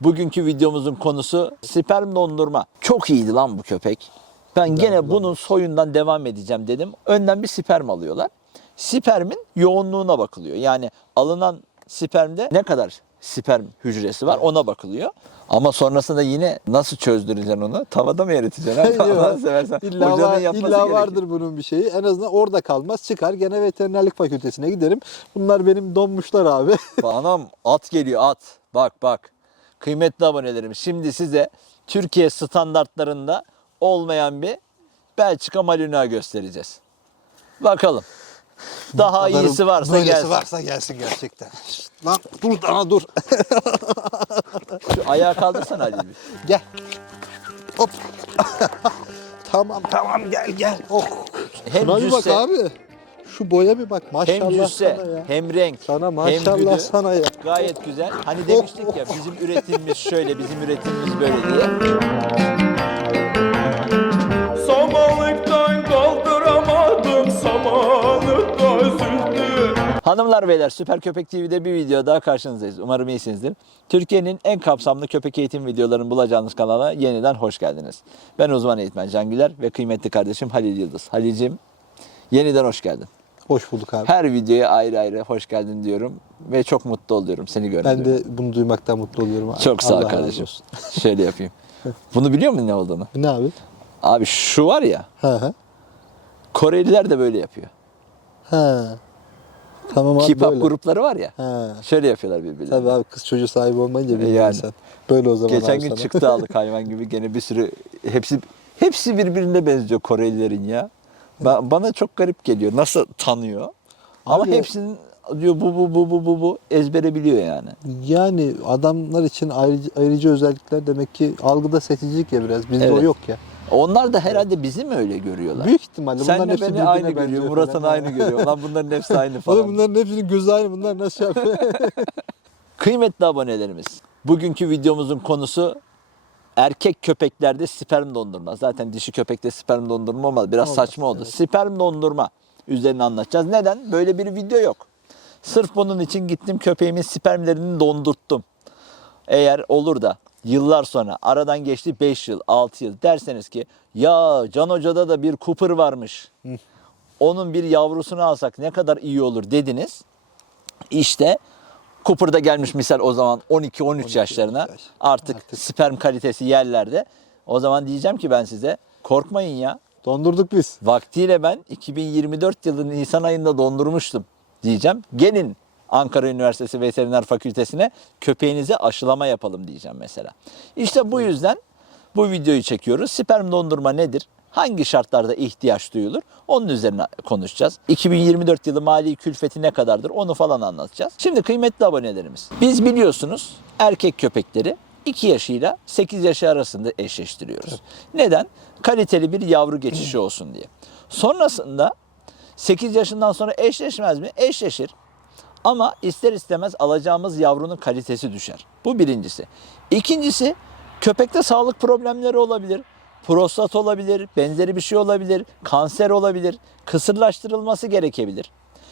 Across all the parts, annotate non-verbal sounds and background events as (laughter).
Bugünkü videomuzun konusu sperm dondurma. Çok iyiydi lan bu köpek. Ben gene bunun soyundan devam edeceğim dedim. Önden bir sperm alıyorlar. Spermin yoğunluğuna bakılıyor. Yani alınan spermde ne kadar sperm hücresi var ona bakılıyor. Ama sonrasında yine nasıl çözdüreceksin onu? Tavada mı eriteceksin? (laughs) Allah'ını seversen. İlla, var, illa vardır bunun bir şeyi. En azından orada kalmaz. Çıkar gene veterinerlik fakültesine giderim. Bunlar benim donmuşlar abi. Anam at geliyor at. Bak bak. Kıymetli abonelerim şimdi size Türkiye standartlarında olmayan bir Belçika Malinois göstereceğiz. Bakalım. Daha iyisi varsa Böylesi gelsin. varsa gelsin gerçekten. Lan dur ana dur. (laughs) Şu ayağı kaldırsana Ali bir. gel. Hop. (laughs) tamam tamam gel gel. Oh. Hem Şuna bir bak cüsse, abi. Şu boya bir bak maşallah hem cüsse, sana ya. hem renk, Sana hem maşallah güdü. sana ya. Gayet güzel. Hani demiştik ya bizim üretimimiz şöyle, bizim üretimimiz böyle diye. Samanlıktan kaldıramadım samanlık da üzüldü Hanımlar beyler Süper Köpek TV'de bir video daha karşınızdayız. Umarım iyisinizdir. Türkiye'nin en kapsamlı köpek eğitim videolarını bulacağınız kanala yeniden hoş geldiniz. Ben uzman eğitmen Can Güler ve kıymetli kardeşim Halil Yıldız. Halil'cim yeniden hoş geldin. Hoş bulduk abi. Her videoya ayrı ayrı hoş geldin diyorum ve çok mutlu oluyorum seni görünce. Ben de bunu duymaktan mutlu oluyorum abi. Çok sağ ol kardeşim. Şöyle yapayım. Bunu biliyor musun ne olduğunu? Ne abi? Abi şu var ya Hı hı. Koreliler de böyle yapıyor. Ha. Tamam abi Keep up böyle. grupları var ya. Ha. Şöyle yapıyorlar birbirlerine. Tabii abi kız çocuğu sahibi olmayınca bir Yani. insan. Böyle o zaman Geçen gün sana. çıktı aldık hayvan gibi gene bir sürü hepsi hepsi birbirine benziyor Korelilerin ya. Ba- bana çok garip geliyor. Nasıl tanıyor? Ama Abi- hepsinin diyor bu bu bu bu bu bu ezbere biliyor yani. Yani adamlar için ayrıcı, ayrıcı özellikler demek ki algıda seçicilik ya biraz. Bizde Evet. o yok ya. Onlar da herhalde bizi mi öyle görüyorlar? Büyük ihtimalle bunların Senle hepsi beni aynı görüyor. Murat'ın aynı görüyor. Lan bunların hepsi aynı (laughs) falan. Oğlum bunların hepsinin gözü aynı. Bunlar nasıl yapıyor? (laughs) Kıymetli abonelerimiz, bugünkü videomuzun konusu erkek köpeklerde sperm dondurma. Zaten dişi köpekte sperm dondurma olmaz. Biraz Olmaz, saçma oldu. evet. Sperm dondurma üzerine anlatacağız. Neden? Böyle bir video yok. Sırf bunun için gittim köpeğimin spermlerini dondurttum. Eğer olur da yıllar sonra aradan geçti 5 yıl, 6 yıl derseniz ki ya Can Hoca'da da bir Cooper varmış. Onun bir yavrusunu alsak ne kadar iyi olur dediniz. İşte Cooper'da gelmiş misal o zaman 12-13 yaşlarına yaş. artık, Artık. sperm kalitesi yerlerde. O zaman diyeceğim ki ben size korkmayın ya. Dondurduk biz. Vaktiyle ben 2024 yılı Nisan ayında dondurmuştum diyeceğim. Gelin Ankara Üniversitesi Veteriner Fakültesine köpeğinize aşılama yapalım diyeceğim mesela. İşte bu yüzden bu videoyu çekiyoruz. Sperm dondurma nedir? Hangi şartlarda ihtiyaç duyulur? Onun üzerine konuşacağız. 2024 yılı mali külfeti ne kadardır? Onu falan anlatacağız. Şimdi kıymetli abonelerimiz. Biz biliyorsunuz erkek köpekleri 2 yaşıyla 8 yaşı arasında eşleştiriyoruz. Neden? Kaliteli bir yavru geçişi olsun diye. Sonrasında 8 yaşından sonra eşleşmez mi? Eşleşir. Ama ister istemez alacağımız yavrunun kalitesi düşer. Bu birincisi. İkincisi köpekte sağlık problemleri olabilir. Prostat olabilir, benzeri bir şey olabilir, kanser olabilir, kısırlaştırılması gerekebilir.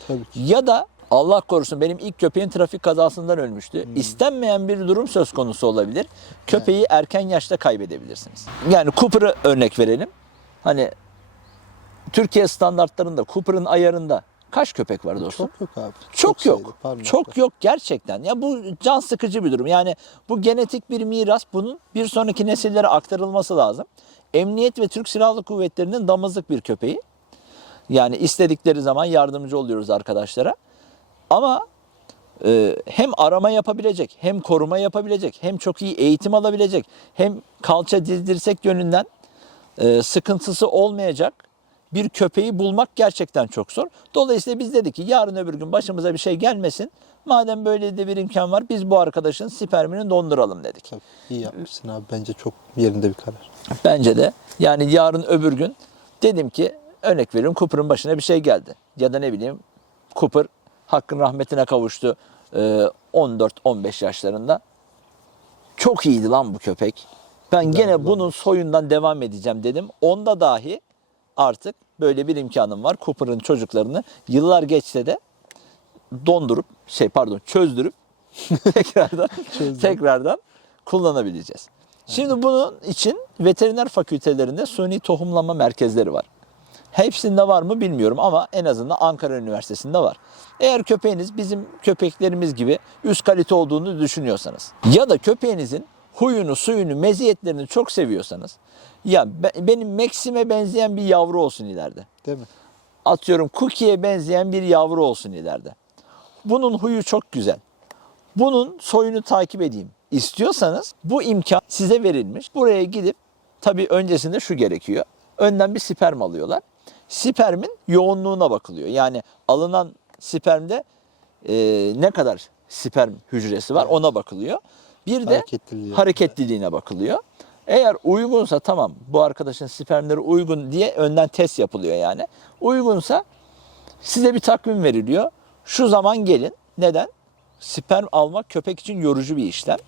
Tabii ki. Ya da Allah korusun benim ilk köpeğim trafik kazasından ölmüştü. İstenmeyen bir durum söz konusu olabilir. Köpeği erken yaşta kaybedebilirsiniz. Yani Cooper'ı örnek verelim. Hani Türkiye standartlarında Cooper'ın ayarında kaç köpek var dostum? Çok yok abi. Çok, sayıda, yok. parmakta. Çok yok gerçekten. Ya bu can sıkıcı bir durum. Yani bu genetik bir miras. Bunun bir sonraki nesillere aktarılması lazım. Emniyet ve Türk Silahlı Kuvvetleri'nin damızlık bir köpeği. Yani istedikleri zaman yardımcı oluyoruz arkadaşlara. Ama e, hem arama yapabilecek, hem koruma yapabilecek, hem çok iyi eğitim alabilecek, hem kalça diz dirsek yönünden e, sıkıntısı olmayacak bir köpeği bulmak gerçekten çok zor. Dolayısıyla biz dedik ki yarın öbür gün başımıza bir şey gelmesin. Madem böyle de bir imkan var biz bu arkadaşın spermini donduralım dedik. Tabii. İyi yapmışsın abi. Bence çok yerinde bir karar. Bence de yani yarın öbür gün dedim ki örnek veriyorum Cooper'ın başına bir şey geldi. Ya da ne bileyim Cooper hakkın rahmetine kavuştu e, 14-15 yaşlarında. Çok iyiydi lan bu köpek. Ben gene bunun soyundan devam edeceğim dedim. Onda dahi artık böyle bir imkanım var. Cooper'ın çocuklarını yıllar geçse de dondurup şey pardon çözdürüp (laughs) tekrardan tekrardan kullanabileceğiz. Şimdi bunun için veteriner fakültelerinde suni tohumlama merkezleri var. Hepsinde var mı bilmiyorum ama en azından Ankara Üniversitesi'nde var. Eğer köpeğiniz bizim köpeklerimiz gibi üst kalite olduğunu düşünüyorsanız ya da köpeğinizin huyunu, suyunu, meziyetlerini çok seviyorsanız ya be- benim Maxim'e benzeyen bir yavru olsun ileride. Değil mi? Atıyorum Cookie'ye benzeyen bir yavru olsun ileride. Bunun huyu çok güzel. Bunun soyunu takip edeyim istiyorsanız bu imkan size verilmiş. Buraya gidip tabii öncesinde şu gerekiyor. Önden bir sperm alıyorlar. Spermin yoğunluğuna bakılıyor. Yani alınan spermde e, ne kadar sperm hücresi var ona bakılıyor. Bir de Hareketliliği. hareketliliğine bakılıyor. Eğer uygunsa tamam bu arkadaşın spermleri uygun diye önden test yapılıyor yani. Uygunsa size bir takvim veriliyor. Şu zaman gelin. Neden? Sperm almak köpek için yorucu bir işlem.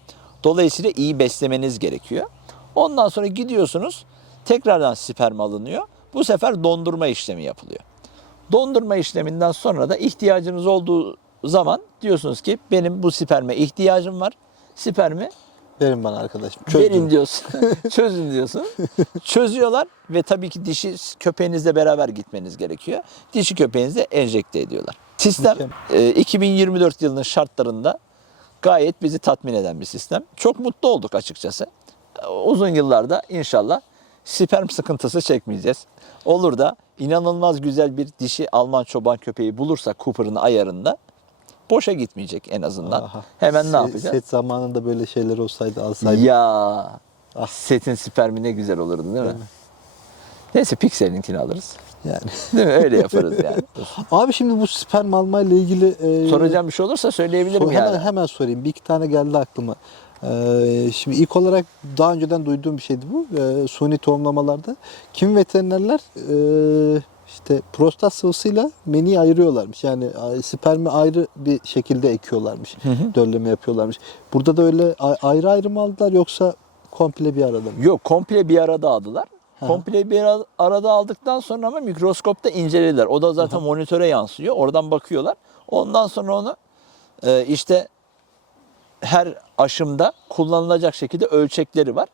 Dolayısıyla iyi beslemeniz gerekiyor. Ondan sonra gidiyorsunuz. Tekrardan sperm alınıyor. Bu sefer dondurma işlemi yapılıyor. Dondurma işleminden sonra da ihtiyacınız olduğu zaman diyorsunuz ki benim bu sperme ihtiyacım var. Spermi Verin bana arkadaşım. verin Çözdüm. diyorsun. (laughs) Çözün diyorsun. Çözüyorlar ve tabii ki dişi köpeğinizle beraber gitmeniz gerekiyor. Dişi köpeğinizi enjekte ediyorlar. Sistem e, 2024 yılının şartlarında gayet bizi tatmin eden bir sistem. Çok mutlu olduk açıkçası. E, Uzun yıllarda inşallah sperm sıkıntısı çekmeyeceğiz. Olur da inanılmaz güzel bir dişi Alman çoban köpeği bulursak Cooper'ın ayarında boşa gitmeyecek en azından. Aha. Hemen ne yapacağız? Set zamanında böyle şeyler olsaydı alsaydı. Ya setin spermi ne güzel olurdu değil mi? Neyse Pixel'inkini alırız. Yani. Değil mi? Öyle yaparız yani. (laughs) Abi şimdi bu sperm almayla ilgili e, Soracağım bir şey olursa söyleyebilirim sor- yani. hemen, hemen sorayım. Bir iki tane geldi aklıma. Ee, şimdi ilk olarak daha önceden duyduğum bir şeydi bu. Ee, suni tohumlamalarda kim veterinerler e, işte prostat sıvısıyla meni ayırıyorlarmış. Yani spermi ayrı bir şekilde ekiyorlarmış. Dölleme yapıyorlarmış. Burada da öyle ayrı ayrı mı aldılar yoksa komple bir arada mı? Yok komple bir arada aldılar. Komple bir ara- arada aldıktan sonra ama mikroskopta incelediler. O da zaten monitöre yansıyor. Oradan bakıyorlar. Ondan sonra onu e, işte her aşımda kullanılacak şekilde ölçekleri var.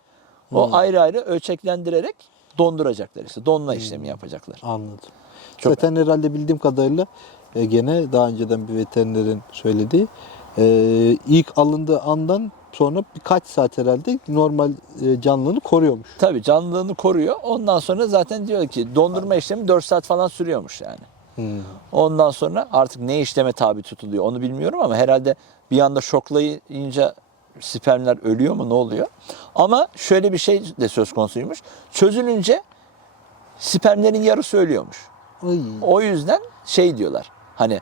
O ayrı ayrı ölçeklendirerek donduracaklar işte. Donma işlemi yapacaklar. Anladım. Çok- Zaten herhalde bildiğim kadarıyla e, gene daha önceden bir veterinerin söylediği e, ilk alındığı andan sonra birkaç saat herhalde normal e, canlılığını koruyormuş. Tabii canlılığını koruyor. Ondan sonra zaten diyor ki dondurma işlemi 4 saat falan sürüyormuş yani. Ondan sonra artık ne işleme tabi tutuluyor onu bilmiyorum ama herhalde bir anda şoklayınca spermler ölüyor mu ne oluyor? Ama şöyle bir şey de söz konusuymuş. Çözülünce spermlerin yarısı ölüyormuş. Ay. O yüzden şey diyorlar. Hani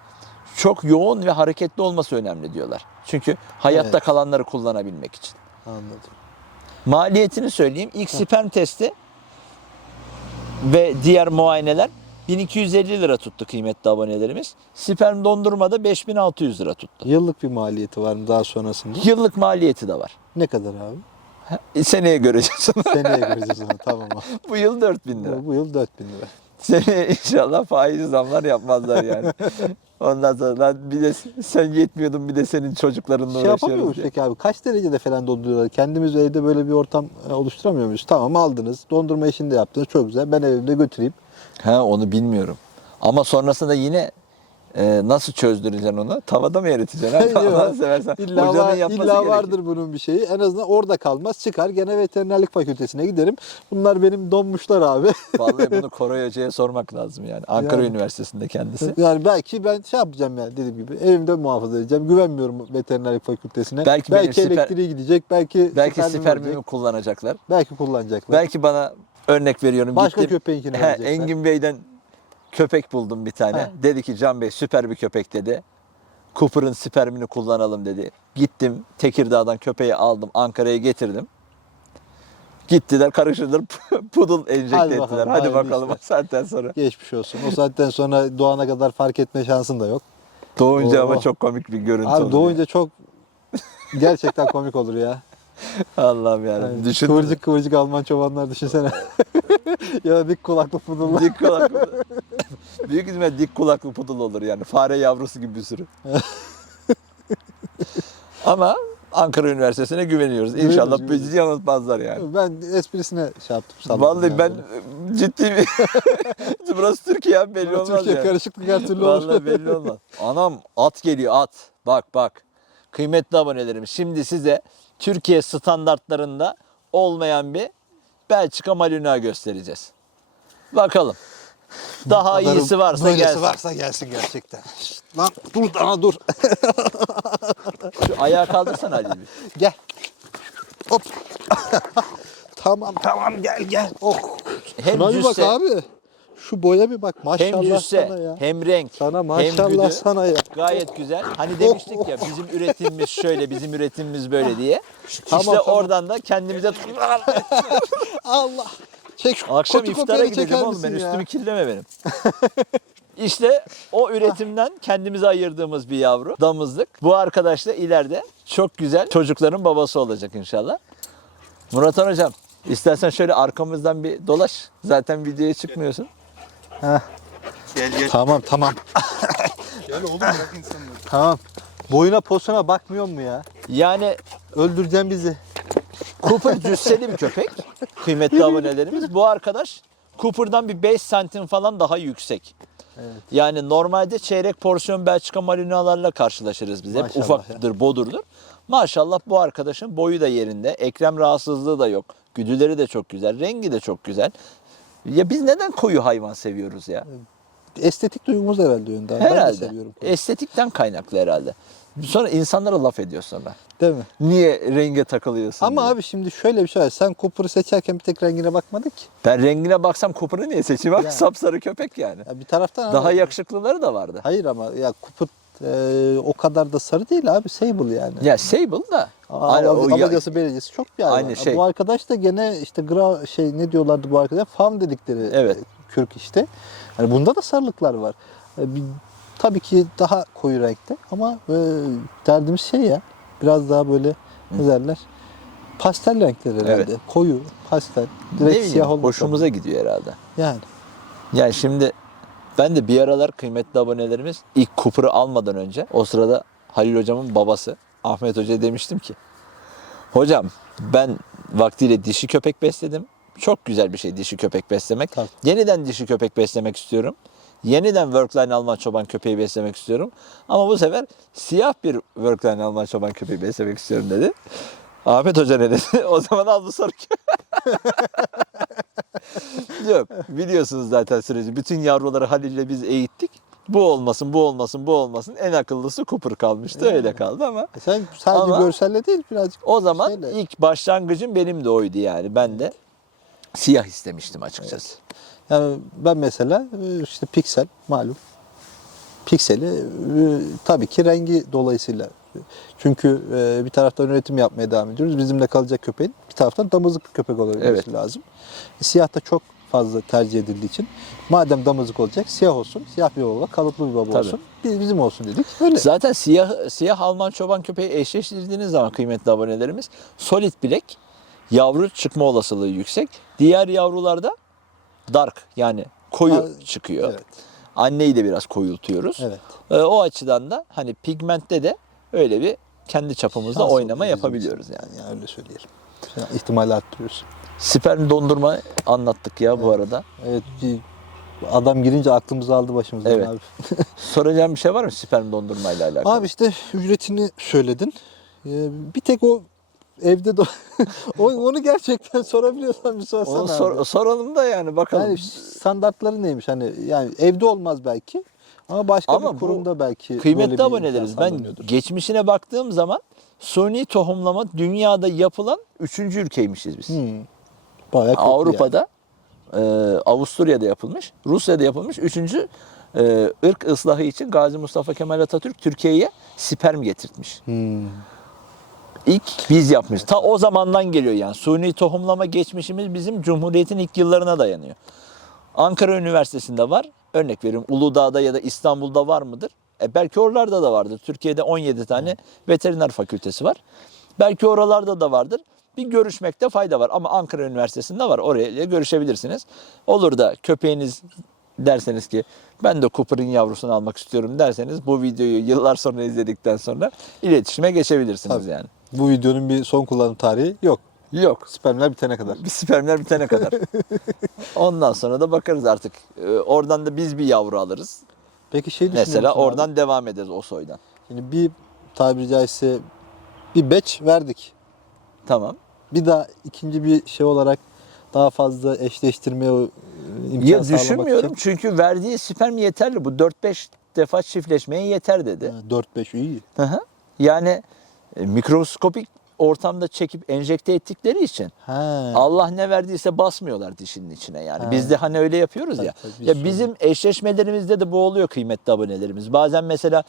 çok yoğun ve hareketli olması önemli diyorlar. Çünkü hayatta Evet. kalanları kullanabilmek için. Anladım. Maliyetini söyleyeyim. İlk sperm testi ve diğer muayeneler 1250 lira tuttu kıymetli abonelerimiz. Sperm dondurmada 5600 lira tuttu. Yıllık bir maliyeti var mı daha sonrasında? Yıllık maliyeti de var. Ne kadar abi? E, Seneye göreceğiz. (laughs) Seneye göreceğiz onu tamam abi. (laughs) Bu yıl 4000 lira. Bu, yıl 4000 lira. Seneye inşallah faiz zamlar yapmazlar yani. (laughs) Ondan sonra lan bir de sen yetmiyordun bir de senin çocuklarınla Şey uğraşıyoruz. diye. peki abi? Kaç derecede falan donduruyorlar? Kendimiz evde böyle bir ortam e, oluşturamıyor muyuz? Tamam aldınız. Dondurma işini de yaptınız. Çok güzel. Ben evimde götüreyim. Ha onu bilmiyorum. Ama sonrasında yine e, nasıl çözdüreceksin onu? Tavada mı eriteceksin? (laughs) Allah'ını seversen. İlla, Hocanın var, yapması illa gerekiyor. vardır bunun bir şeyi. En azından orada kalmaz. Çıkar gene veterinerlik fakültesine giderim. Bunlar benim donmuşlar abi. (laughs) Vallahi bunu Koray Hoca'ya sormak lazım yani. Ankara Yani. Üniversitesi'nde kendisi. yani belki ben şey yapacağım yani dediğim gibi evimde muhafaza edeceğim. Güvenmiyorum veterinerlik fakültesine. Belki Belki, benim siper- elektriği gidecek. Belki Belki olacak, kullanacaklar. Belki kullanacaklar. Belki bana örnek veriyorum. Başka gittim, köpeğinkini he, verecekler. Engin Bey'den köpek buldum bir tane. He. Dedi ki Can Bey süper bir köpek dedi. Cooper'ın spermini kullanalım dedi. Gittim Tekirdağ'dan köpeği aldım Ankara'ya getirdim. Gittiler karıştırdılar (laughs) pudul enjekte Hadi ettiler. bakalım, Hadi bakalım o işler. saatten sonra. Geçmiş olsun. O saatten sonra doğana kadar fark etme şansın da yok. Doğunca Oo. ama çok komik bir görüntü Abi oluyor. doğunca çok gerçekten komik olur ya. Allah'ım yani. Yani Düşün. kıvırcık kıvırcık Alman çobanlar düşünsene. (laughs) ya da dik kulaklı pudullar. Dik kulaklı. Büyük ihtimal dik kulaklı pudul olur yani. Fare yavrusu gibi bir sürü. (laughs) Ama Ankara Üniversitesi'ne güveniyoruz. İnşallah bizi yanıltmazlar yani. Ben esprisine şey yaptım. salladım Vallahi ben onu. ciddi bir... (laughs) Burası Türkiye abi, belli Burası olmaz Türkiye yani. karışıklık her türlü olur. Vallahi belli olmaz. Anam at geliyor at. Bak bak. Kıymetli abonelerimiz şimdi size Türkiye standartlarında olmayan bir Belçika Malinois göstereceğiz. Bakalım. Daha Adamın iyisi varsa böylesi gelsin. varsa gelsin gerçekten. Şşt, Lan dur daha dur. (laughs) Şu ayağı kaldırsana Ali bir. Gel. Hop. (laughs) tamam tamam gel gel. Oh. Hem Şuna bir bak cüsse, abi. Şu boya bir bak maşallah hem cüsse, sana ya. hem renk, Sana hem maşallah güdü. sana ya. Gayet güzel. Hani demiştik ya bizim üretimimiz şöyle, bizim üretimimiz böyle diye. İşte tamam. oradan da kendimize (laughs) Allah. Çek şu Akşam iftara gideceğim oğlum ben ya? üstümü kirleme benim. (laughs) işte o üretimden kendimize ayırdığımız bir yavru damızlık. Bu arkadaş da ileride çok güzel çocukların babası olacak inşallah. Muratan hocam istersen şöyle arkamızdan bir dolaş. Zaten videoya çıkmıyorsun. Heh. Gel gel. Tamam tamam. Gel oğlum bırak insanları. Tamam. Boyuna posuna bakmıyor mu ya? Yani Öldüreceksin bizi. Cooper cüsseli bir köpek. Kıymetli abonelerimiz. Bu arkadaş Cooper'dan bir 5 santim falan daha yüksek. Yani normalde çeyrek porsiyon Belçika Malinois'larla karşılaşırız biz. Hep Maşallah ufaktır, bodurdur. Maşallah bu arkadaşın boyu da yerinde. Ekrem rahatsızlığı da yok. Güdüleri de çok güzel. Rengi de çok güzel. Ya biz neden koyu hayvan seviyoruz ya? Estetik duygumuz herhalde yönde. Ben de Herhalde. seviyorum. Estetikten kaynaklı herhalde. Sonra insanlara laf ediyor sonra. Değil mi? Niye renge takılıyorsun? Ama diye. abi şimdi şöyle bir şey var. Sen Cooper'ı seçerken bir tek rengine bakmadık ki. Ben rengine baksam Cooper'ı niye seçeyim? Bak Yani. (laughs) sapsarı köpek yani. Ya bir taraftan Daha abi- yakışıklıları da vardı. Hayır ama ya Cooper e, o kadar da sarı değil abi. Sable yani. Ya Sable da. Hani o ya- berecesi çok bir hayvan. Aynı şey. Bu arkadaş da gene işte gra şey ne diyorlardı bu arkadaş? Farm dedikleri Evet. e, kürk işte. Yani bunda da sarılıklar var. E, bir, tabii ki daha koyu renkte ama e, derdimiz şey ya biraz daha böyle ne derler? Pastel renkler herhalde. Evet. Koyu, pastel. ne Direkt bileyim, siyah olmasa. hoşumuza gidiyor herhalde. Yani. Yani şimdi ben de bir aralar kıymetli abonelerimiz ilk Cooper'ı almadan önce o sırada Halil hocamın babası Ahmet Hoca demiştim ki hocam ben vaktiyle dişi köpek besledim. Çok güzel bir şey dişi köpek beslemek. Tabii. Yeniden dişi köpek beslemek istiyorum. Yeniden Workline Alman çoban köpeği beslemek istiyorum. Ama bu sefer siyah bir Workline Alman çoban köpeği beslemek istiyorum dedi. Ahmet Hoca ne dedi? (laughs) o zaman al bu soru. (laughs) Yok biliyorsunuz zaten süreci. Bütün yavruları Halil'le biz eğittik. Bu olmasın, bu olmasın, bu olmasın. En akıllısı Cooper kalmıştı. Öyle kaldı ama E Sen sadece Ama- görselle değil birazcık o zaman şeyle- ilk başlangıcım benim de oydu yani. Ben de siyah istemiştim açıkçası. Yani ben mesela e, işte piksel malum. Pikseli e, tabii ki rengi dolayısıyla. Çünkü e, bir taraftan üretim yapmaya devam ediyoruz. Bizimle kalacak köpeğin bir taraftan damızlık bir köpek olabilmesi Evet. lazım. E, Siyah da çok fazla tercih edildiği için madem damızlık olacak siyah olsun. Siyah bir baba, kalıplı bir baba Tabii. olsun. Biz, bizim olsun dedik. Öyle. Zaten siyah siyah Alman çoban köpeği eşleştirdiğiniz zaman kıymetli abonelerimiz solid bilek yavru çıkma olasılığı yüksek. Diğer yavrularda dark yani koyu Ha, çıkıyor. Evet. Anneyi de biraz koyultuyoruz. Evet. Ee, o açıdan da hani pigmentte de öyle bir kendi çapımızda Şans oynama yapabiliyoruz yani. yani. öyle söyleyelim. Yani ihtimali arttırıyoruz. Sperm dondurma anlattık ya bu arada. Evet. bir Adam girince aklımızı aldı başımızdan Evet. abi. (laughs) Soracağım bir şey var mı sperm dondurmayla alakalı? Abi işte ücretini söyledin. Ee, bir tek o evde de (laughs) onu gerçekten sorabiliyorsan bir sorsana. Onu abi. sor- soralım da yani bakalım. yani standartları neymiş hani yani evde olmaz belki ama başka Ama bir kurumda belki Kıymetli imkan abonelerimiz ben geçmişine baktığım zaman suni tohumlama dünyada yapılan üçüncü ülkeymişiz biz. Hmm. Bayağı Avrupa'da, e, Avusturya'da yapılmış, Rusya'da yapılmış üçüncü e, ırk ıslahı için Gazi Mustafa Kemal Atatürk Türkiye'ye sperm getirtmiş. yani. Hmm. İlk biz yapmış. Ta o zamandan geliyor yani. Suni tohumlama geçmişimiz bizim Cumhuriyet'in ilk yıllarına dayanıyor. Ankara Üniversitesi'nde var. Örnek veriyorum Uludağ'da ya da İstanbul'da var mıdır? E belki oralarda da vardır. Türkiye'de 17 tane veteriner fakültesi var. Belki oralarda da vardır. Bir görüşmekte fayda var. Ama Ankara Üniversitesi'nde var. Oraya görüşebilirsiniz. Olur da köpeğiniz derseniz ki ben de Cooper'ın yavrusunu almak istiyorum derseniz bu videoyu yıllar sonra izledikten sonra iletişime geçebilirsiniz Tabii. yani. Bu videonun bir son kullanım tarihi yok. Yok. Spermler bitene kadar. Bir spermler bitene kadar. (laughs) Ondan sonra da bakarız artık. Ee, oradan da biz bir yavru alırız. Peki şey düşünüyor Mesela musun abi? oradan devam ederiz o soydan. Şimdi bir tabiri caizse bir batch verdik. Tamam. Bir daha ikinci bir şey olarak daha fazla eşleştirmeye e, imkan Ya sağlamak düşünmüyorum için. çünkü verdiği sperm yeterli. Bu 4-5 defa çiftleşmeye yeter dedi. Ha, 4-5 iyi. Hı hı. Yani e, mikroskopik ortamda çekip enjekte ettikleri için Ha. Allah ne verdiyse basmıyorlar dişinin içine yani. Ha. Biz de hani öyle yapıyoruz Tabii, ya. tabii, ya bizim eşleşmelerimizde de bu oluyor kıymetli abonelerimiz. Bazen mesela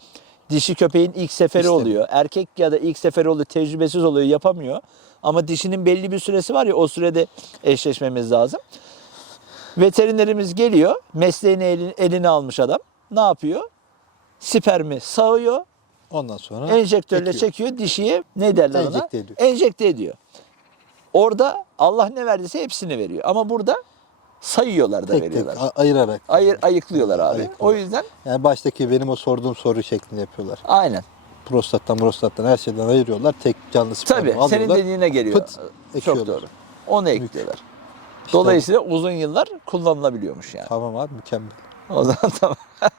dişi köpeğin ilk seferi İstemiyor. oluyor. Erkek ya da ilk seferi oluyor, tecrübesiz oluyor, yapamıyor. Ama dişinin belli bir süresi var ya o sürede eşleşmemiz lazım. Veterinerimiz geliyor, mesleğini elini- eline almış adam. Ne yapıyor? Spermi sağıyor, Ondan sonra enjektörle ekiyor. çekiyor dişiye ne derler ona? Enjekte ediyor. Enjekte ediyor. Orada Allah ne verdiyse hepsini veriyor. Ama burada sayıyorlar da tek tek veriyorlar. a- ayırarak. Ayır, ayıklıyorlar abi. Ayıklıyorlar. O yüzden Yani baştaki benim o sorduğum soru şeklinde yapıyorlar. aynen. Prostattan prostattan her şeyden ayırıyorlar. Tek canlı spermi Tabii alıyorlar. senin dediğine geliyor. pıt, Çok doğru. Onu ekliyorlar. İşte Dolayısıyla uzun yıllar kullanılabiliyormuş yani. Tamam abi mükemmel. O zaman tamam. (laughs)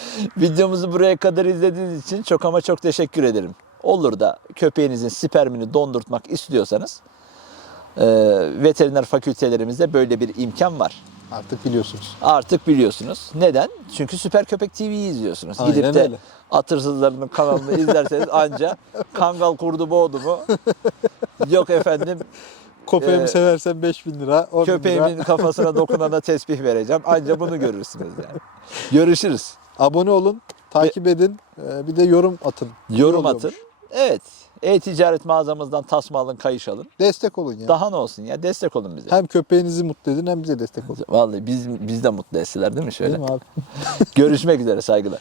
(laughs) Videomuzu buraya kadar izlediğiniz için çok ama çok teşekkür ederim. Olur da köpeğinizin spermini dondurtmak istiyorsanız e, veteriner fakültelerimizde böyle bir imkan var. Artık biliyorsunuz. Artık biliyorsunuz. Neden? Çünkü Süper Köpek TV'yi izliyorsunuz. Aynen Gidip de öyle. atırsızlarının kanalını izlerseniz anca Kangal kurdu boğdu mu? Yok efendim Köpeğimi Ee, seversen 5000 lira, 10 bin köpeğimin lira. kafasına dokunana tesbih vereceğim. Anca bunu görürsünüz yani. Görüşürüz. Abone olun, takip edin, ee, bir de yorum atın. Yorum oluyormuş. atın. Evet. E-ticaret mağazamızdan tasma alın, kayış alın. Destek olun ya. Daha ne olsun ya destek olun bize. Hem köpeğinizi mutlu edin hem bize destek olun. Vallahi biz biz de mutlu etseler değil mi şöyle? Değil mi abi? (laughs) Görüşmek üzere saygılar.